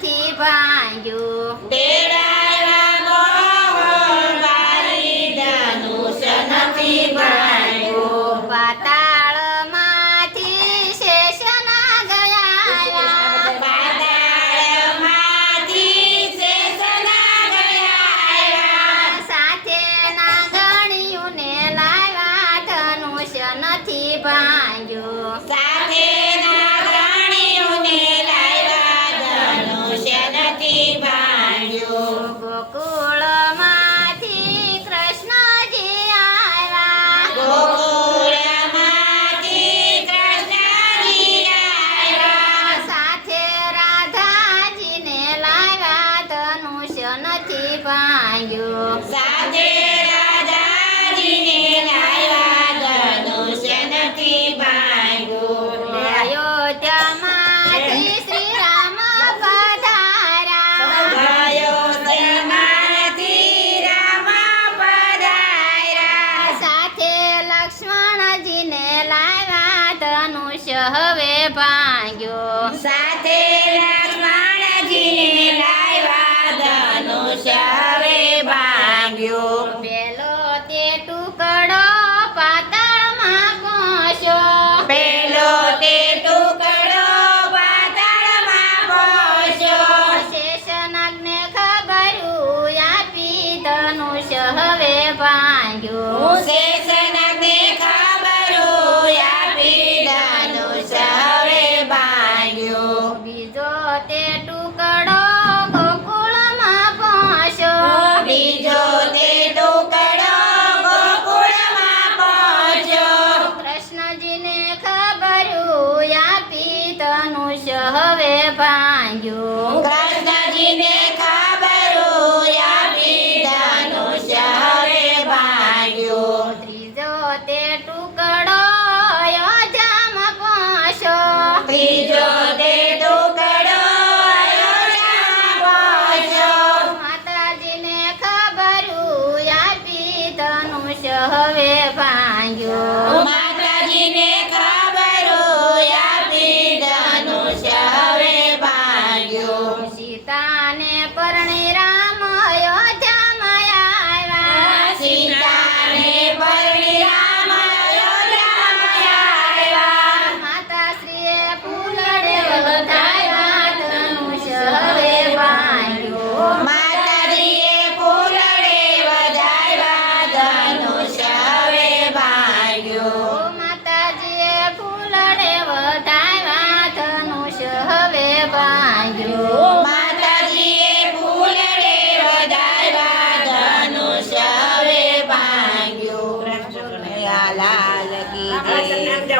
નથી ભાંગ્યું તેડાયા મોહન વારી ધનુષ નથી ભાંગ્યું પાતાળમાંથી શેષનાગ આવ્યા પાતાળમાંથી શેષનાગ આવ્યા સાથે નાગણીઓને લાવ્યા ધનુષ નથી ભાંગ્યું સાથે નાગણીઓને લાવ્યા ધનુષ નથી ભાંગ્યું ગોકુળમાંથી કૃષ્ણજી આવ્યા ગોકુળમાંથી કૃષ્ણજી આવ્યા સાથે રાધાજીને લાવ્યા ધનુષ નથી ભાંગ્યું સાથે રાધાજીને લાવ્યા ધનુષ નથી ભાંગ્યું અયોધ્યામાંથી શ્રી રામ પધાર્યા ગયો શ્રીમાનથી રામ પધાર્યા સાથે લક્ષ્મણજીને લાવ્યા ધનુષ હવે ભાંગ્યો સાથે લક્ષ્મણજીને લાવ્યા ધનુષ હવે ભાંગ્યું પેલો તે ટુકડો પાતાળમાં પહોંચ્યો પેલો તે ટુકડો પાતાળમાં પહોંચ્યો શેષનાગને ખબરું આપી ધનુષ હવે ભાંગ્યો શેષનાગને ખબરું આપી ધનુષ હવે ભાંગ્યું બીજો તે ટુકડો ગોકુળમાં પહોંચ્યો બીજો તે ટુકડો ગોકુળમાં પહોંચ્યો કૃષ્ણજીને ખબરું આપી ધનુષ હવે ભાંગ્યું કૃષ્ણજીને ખબરું આપી ધનુષ હવે ભાંગ્યું ત્રીજો તે ટુકડો અયોધ્યામાં પહોંચ્યો ત્રીજો તે ટુકડો અયોધ્યામાં પહોંચ્યો માતાજીને ખબરું આપી ધનુષ હવે ભાંગ્યું માતાજીને ખબરું આપી ધનુષ હવે ભાંગ્યું સીતાને પરણી રામ અયોધ્યામાં આવ્યા સીતાને પરણી રામ અયોધ્યામાં આવ્યા માતાશ્રીએ ફૂલડે વધાવ્યા ધનુષ હવે ભાંગ્યું માતાજીએ ફૂલડે વધાવ્યા ધનુષ હવે ભાંગ્યું માતાજીએ ફૂલડે વધાવ્યા ધનુષ હવે ભાંગ્યું માતાજીએ ફૂલડે વધાવ્યા ધનુષ હવે ભાંગ્યું લાલ કી જય